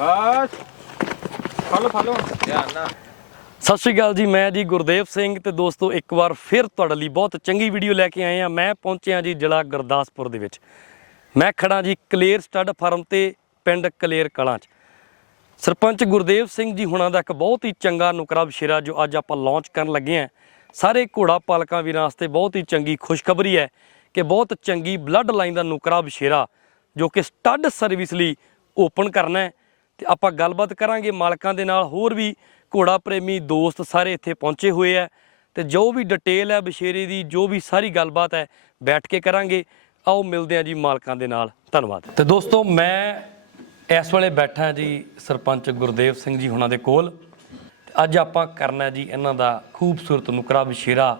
ਬਸ। ਫੜ ਫੜ ਧਿਆਨ ਨਾਲ। ਸਤਿ ਸ਼੍ਰੀ ਅਕਾਲ ਜੀ, ਮੈਂ ਜੀ ਗੁਰਦੇਵ ਸਿੰਘ ਤੇ ਦੋਸਤੋ ਇੱਕ ਵਾਰ ਫਿਰ ਤੁਹਾਡੇ ਲਈ ਬਹੁਤ ਚੰਗੀ ਵੀਡੀਓ ਲੈ ਕੇ ਆਏ ਆ ਮੈਂ ਪਹੁੰਚਿਆ ਜੀ ਜ਼ਿਲ੍ਹਾ ਗੁਰਦਾਸਪੁਰ ਦੇ ਵਿੱਚ। ਮੈਂ ਖੜਾ ਜੀ ਕਲੇਰ ਸਟੱਡ ਫਾਰਮ ਤੇ ਪਿੰਡ ਕਲੇਰ ਕਲਾਂ 'ਚ। ਸਰਪੰਚ ਗੁਰਦੇਵ ਸਿੰਘ ਜੀ ਹੁਣਾਂ ਦਾ ਇੱਕ ਬਹੁਤ ਹੀ ਚੰਗਾ ਨੁਕਰਾ ਬਸ਼ੇਰਾ ਜੋ ਅੱਜ ਆਪਾਂ ਲਾਂਚ ਕਰਨ ਲੱਗੇ ਆ ਸਾਰੇ ਘੋੜਾ ਪਾਲਕਾਂ ਵੀਰਾਂ ਵਾਸਤੇ ਬਹੁਤ ਹੀ ਚੰਗੀ ਖੁਸ਼ਖਬਰੀ ਹੈ ਕਿ ਬਹੁਤ ਚੰਗੀ ਬਲੱਡ ਲਾਈਨ ਦਾ ਨੁਕਰਾ ਬਸ਼ੇਰਾ ਜੋ ਕਿ ਸਟੱਡ ਸਰਵਿਸ ਲਈ ਓਪਨ ਕਰਨਾ ਹੈ। ਤੇ ਆਪਾਂ ਗੱਲਬਾਤ ਕਰਾਂਗੇ ਮਾਲਕਾਂ ਦੇ ਨਾਲ, ਹੋਰ ਵੀ ਘੋੜਾ ਪ੍ਰੇਮੀ ਦੋਸਤ ਸਾਰੇ ਇੱਥੇ ਪਹੁੰਚੇ ਹੋਏ ਆ। ਤੇ ਜੋ ਵੀ ਡਿਟੇਲ ਹੈ ਬਸ਼ੇਰੇ ਦੀ, ਜੋ ਵੀ ਸਾਰੀ ਗੱਲਬਾਤ ਹੈ, ਬੈਠ ਕੇ ਕਰਾਂਗੇ। ਆਓ ਮਿਲਦੇ ਹਾਂ ਜੀ ਮਾਲਕਾਂ ਦੇ ਨਾਲ। ਧੰਨਵਾਦ। ਤੇ ਦੋਸਤੋ, ਮੈਂ ਇਸ ਵੇਲੇ ਬੈਠਾ ਜੀ ਸਰਪੰਚ ਗੁਰਦੇਵ ਸਿੰਘ ਜੀ ਹੁਣਾਂ ਦੇ ਕੋਲ। ਤੇ ਅੱਜ ਆਪਾਂ ਕਰਨਾ ਜੀ ਇਹਨਾਂ ਦਾ ਖੂਬਸੂਰਤ ਨੁਕਰਾ ਬਸ਼ੇਰਾ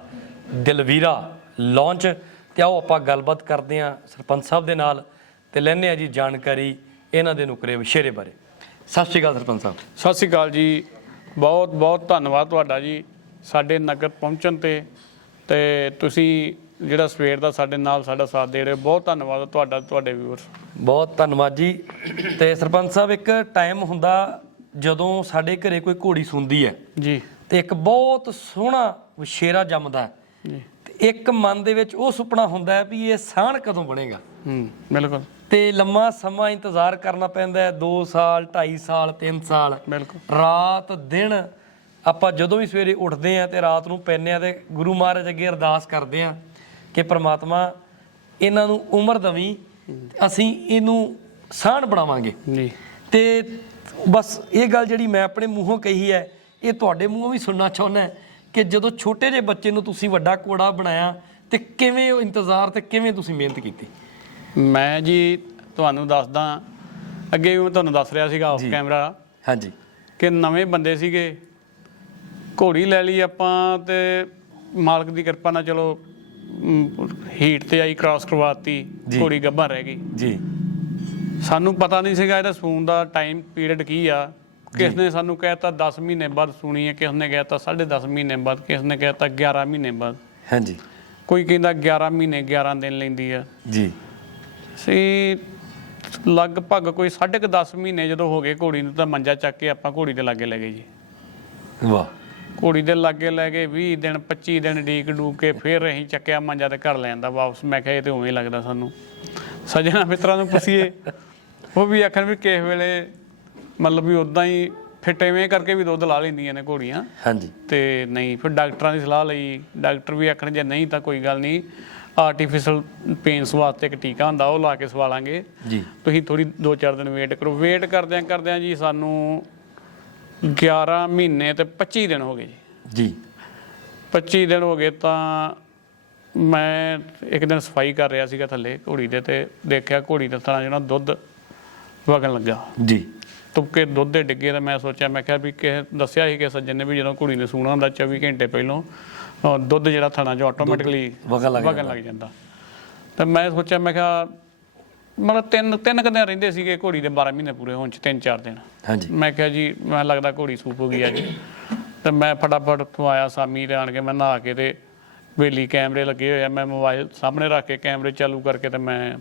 ਦਿਲਵੀਰਾ ਲਾਂਚ ਤੇ ਆਓ ਆਪਾਂ ਗੱਲਬਾਤ ਕਰਦੇ ਹਾਂ ਸਰਪੰਚ ਸਾਹਿਬ ਦੇ ਨਾਲ ਤੇ ਲੈਣੇ ਆ ਜੀ ਜਾਣਕਾਰੀ ਇਹਨਾਂ ਦੇ ਨੁਕਰੇ ਬਸ਼ੇਰੇ ਬਾਰੇ। ਸਤਿ ਸ਼੍ਰੀ ਅਕਾਲ ਸਰਪੰਚ ਸਾਹਿਬ। ਸਤਿ ਸ਼੍ਰੀ ਅਕਾਲ ਜੀ। ਬਹੁਤ ਬਹੁਤ ਧੰਨਵਾਦ ਤੁਹਾਡਾ ਜੀ ਸਾਡੇ ਨਗਰ ਪਹੁੰਚਣ ਤੇ। ਤੇ ਤੁਸੀਂ ਜਿਹੜਾ ਸਵੇਰ ਦਾ ਸਾਡੇ ਨਾਲ ਸਾਡਾ ਸਾਥ ਦੇ ਰਹੇ ਹੋ ਬਹੁਤ ਧੰਨਵਾਦ ਤੁਹਾਡਾ ਤੁਹਾਡੇ ਵਿਊਅਰਸ ਬਹੁਤ ਧੰਨਵਾਦ ਜੀ। ਤੇ ਸਰਪੰਚ ਸਾਹਿਬ ਇੱਕ ਟਾਈਮ ਹੁੰਦਾ ਜਦੋਂ ਸਾਡੇ ਘਰੇ ਕੋਈ ਘੋੜੀ ਸੁਣਦੀ ਹੈ ਜੀ। ਤੇ ਇੱਕ ਬਹੁਤ ਸੋਹਣਾ ਵਛੇਰਾ ਜੰਮਦਾ ਹੈ। ਜੀ। ਇੱਕ ਮਨ ਦੇ ਵਿੱਚ ਉਹ ਸੁਪਨਾ ਹੁੰਦਾ ਹੈ ਵੀ ਇਹ ਸਾਣ ਕਦੋਂ ਬਣੇਗਾ। ਹੂੰ ਬਿਲਕੁਲ। ਤੇ ਲੰਮਾ ਸਮਾਂ ਇੰਤਜ਼ਾਰ ਕਰਨਾ ਪੈਂਦਾ ਹੈ 2 ਸਾਲ 2.5 ਸਾਲ 3 ਸਾਲ। ਬਿਲਕੁਲ। ਰਾਤ ਦਿਨ ਆਪਾਂ ਜਦੋਂ ਵੀ ਸਵੇਰੇ ਉੱਠਦੇ ਆ ਤੇ ਰਾਤ ਨੂੰ ਪੈਂਦੇ ਆ ਤੇ ਗੁਰੂ ਮਹਾਰਾਜ ਅੱਗੇ ਅਰਦਾਸ ਕਰਦੇ ਆ ਕਿ ਪ੍ਰਮਾਤਮਾ ਇਹਨਾਂ ਨੂੰ ਉਮਰ ਦਵੀਂ ਅਸੀਂ ਇਹਨੂੰ ਸਾਣ ਬਣਾਵਾਂਗੇ। ਜੀ। ਤੇ ਬਸ ਇਹ ਗੱਲ ਜਿਹੜੀ ਮੈਂ ਆਪਣੇ ਮੂੰਹੋਂ ਕਹੀ ਹੈ ਇਹ ਤੁਹਾਡੇ ਮੂੰਹੋਂ ਵੀ ਸੁਣਨਾ ਚਾਹੁੰਦਾ ਕਿ ਜਦੋਂ ਛੋਟੇ ਜਿਹੇ ਬੱਚੇ ਨੂੰ ਤੁਸੀਂ ਵੱਡਾ ਕੋੜਾ ਬਣਾਇਆ ਤੇ ਕਿਵੇਂ ਉਹ ਇੰਤਜ਼ਾਰ ਤੇ ਕਿਵੇਂ ਤੁਸੀਂ ਮਿਹਨਤ ਕੀਤੀ? ਮੈਂ ਜੀ ਤੁਹਾਨੂੰ ਦੱਸਦਾ ਅੱਗੇ ਵੀ ਮੈਂ ਤੁਹਾਨੂੰ ਦੱਸ ਰਿਹਾ ਸੀਗਾ ਆਫ ਕੈਮਰਾ ਹਾਂਜੀ। ਕਿ ਨਵੇਂ ਬੰਦੇ ਸੀਗੇ। ਘੋੜੀ ਲੈ ਲਈ ਆਪਾਂ ਤੇ ਮਾਲਕ ਦੀ ਕਿਰਪਾ ਨਾਲ ਚਲੋ ਹੀਟ ਤੇ ਆਈ ਕ੍ਰਾਸ ਕਰਵਾਤੀ। ਘੋੜੀ ਗੱਭਾ ਰਹਿ ਗਈ। ਜੀ। ਸਾਨੂੰ ਪਤਾ ਨਹੀਂ ਸੀਗਾ ਇਹਦਾ ਸੂਣ ਦਾ ਟਾਈਮ ਪੀਰੀਅਡ ਕੀ ਆ। ਕਿਸ ਨੇ ਸਾਨੂੰ ਕਹਿਤਾ 10 ਮਹੀਨੇ ਬਾਅਦ ਸੂਣੀ ਹੈ ਕਿਸ ਨੇ ਕਹਿਤਾ 10.5 ਮਹੀਨੇ ਬਾਅਦ ਕਿਸ ਨੇ ਕਹਿਤਾ 11 ਮਹੀਨੇ ਬਾਅਦ। ਹਾਂਜੀ। ਕੋਈ ਕਹਿੰਦਾ 11 ਮਹੀਨੇ 11 ਦਿਨ ਲੈਂਦੀ ਆ ਜੀ। ਸੀ ਲਗਭਗ ਕੋਈ 10.5 ਮਹੀਨੇ ਜਦੋਂ ਹੋ ਗਏ ਘੋੜੀ ਨੂੰ ਤਾਂ ਮੰਜਾ ਚੱਕ ਕੇ ਆਪਾਂ ਘੋੜੀ ਦੇ ਲਾਗੇ ਲੈ ਗਏ ਜੀ। ਵਾਹ। ਘੋੜੀ ਦੇ ਲਾਗੇ ਲੈ ਗਏ 20 ਦਿਨ 25 ਦਿਨ ਡੀਕ ਡੂਕ ਕੇ ਫਿਰ ਅਸੀਂ ਚੱਕਿਆ ਮੰਜਾ ਤੇ ਘਰ ਲੈ ਆਂਦਾ ਵਾਪਸ। ਮੈਂ ਕਿਹਾ ਇਹ ਤੇ ਉਵੇਂ ਹੀ ਲੱਗਦਾ ਸਾਨੂੰ। ਸਜਣਾ ਮਿੱਤਰਾਂ ਨੂੰ ਪੁੱਛੀਏ ਉਹ ਵੀ ਆਖਣ ਵੀ ਕਿਸੇ ਵੇਲੇ ਮਤਲਬ ਵੀ ਉਦਾਂ ਹੀ ਫਿੱਟੇਵੇਂ ਕਰਕੇ ਵੀ ਦੁੱਧ ਲਾ ਲੈਂਦੀਆਂ ਨੇ ਘੋੜੀਆਂ। ਹਾਂਜੀ। ਤੇ ਨਹੀਂ ਫਿਰ ਡਾਕਟਰਾਂ ਦੀ ਸਲਾਹ ਲਈ। ਡਾਕਟਰ ਵੀ ਆਖਣ ਜੇ ਨਹੀਂ ਤਾਂ ਕੋਈ ਗੱਲ ਨਹੀਂ ਆਰਟੀਫੀਸ਼ਲ ਪੇਨਸ ਵਾਸਤੇ ਇੱਕ ਟੀਕਾ ਹੁੰਦਾ ਉਹ ਲਾ ਕੇ ਸਵਾਲਾਂਗੇ ਜੀ। ਤੁਸੀਂ ਥੋੜੀ 2-4 ਦਿਨ ਵੇਟ ਕਰੋ। ਵੇਟ ਕਰਦਿਆਂ ਕਰਦਿਆਂ ਜੀ ਸਾਨੂੰ 11 ਮਹੀਨੇ ਤੇ 25 ਦਿਨ ਹੋ ਗਏ ਜੀ। ਜੀ। 25 ਦਿਨ ਹੋ ਗਏ ਤਾਂ ਮੈਂ ਇੱਕ ਦਿਨ ਸਫ਼ਾਈ ਕਰ ਰਿਹਾ ਸੀਗਾ ਥੱਲੇ ਘੋੜੀ ਦੇ ਤੇ ਦੇਖਿਆ ਘੋੜੀ ਦਾ ਥਣਾ ਜਿਹੜਾ ਦੁੱਧ ਵਗਣ ਲੱਗਾ। ਜੀ। ਤੁਪਕੇ ਦੁੱਧ ਦੇ ਡਿੱਗੇ ਤਾਂ ਮੈਂ ਸੋਚਿਆ ਮੈਂ ਕਿਹਾ ਵੀ ਕਿ ਦੱਸਿਆ ਸੀ ਕਿ ਸੱਜਣ ਨੇ ਵੀ ਜਦੋਂ ਘੋੜੀ ਨੇ ਸੂਣਾ ਹੁੰਦਾ 24 ਘੰਟੇ ਪਹਿਲਾਂ ਅਹ ਦੁੱਧ ਜਿਹੜਾ ਥਣਾ ਜੋ ਆਟੋਮੈਟਿਕਲੀ ਵਗਣ ਲੱਗ ਵਗਣ ਲੱਗ ਜਾਂਦਾ। ਤਾਂ ਮੈਂ ਸੋਚਿਆ ਮੈਂ ਕਿਹਾ ਮਤਲਬ ਤਿੰਨ ਤਿੰਨ ਕੁ ਦਿਨ ਰਹਿੰਦੇ ਸੀਗੇ ਘੋੜੀ ਦੇ 12 ਮਹੀਨੇ ਪੂਰੇ ਹੋਣ ਚ ਤਿੰਨ ਚਾਰ ਦਿਨ। ਹਾਂਜੀ। ਮੈਂ ਕਿਹਾ ਜੀ ਮੈਂ ਲੱਗਦਾ ਘੋੜੀ ਸੂਪ ਹੋ ਗਈ ਅੱਜ। ਤੇ ਮੈਂ ਫਟਾਫਟ ਉੱਥੋਂ ਆਇਆ ਸਾਮੀ ਤੇ ਆਣ ਕੇ ਮੈਂ ਨਹਾ ਕੇ ਤੇ ਵੇਲੀ ਕੈਮਰੇ ਲੱਗੇ ਹੋਏ ਆ ਮੈਂ ਮੋਬਾਈਲ ਸਾਹਮਣੇ ਰੱਖ ਕੇ ਕੈਮਰੇ ਚਾਲੂ ਕਰਕੇ ਤੇ ਮੈਂ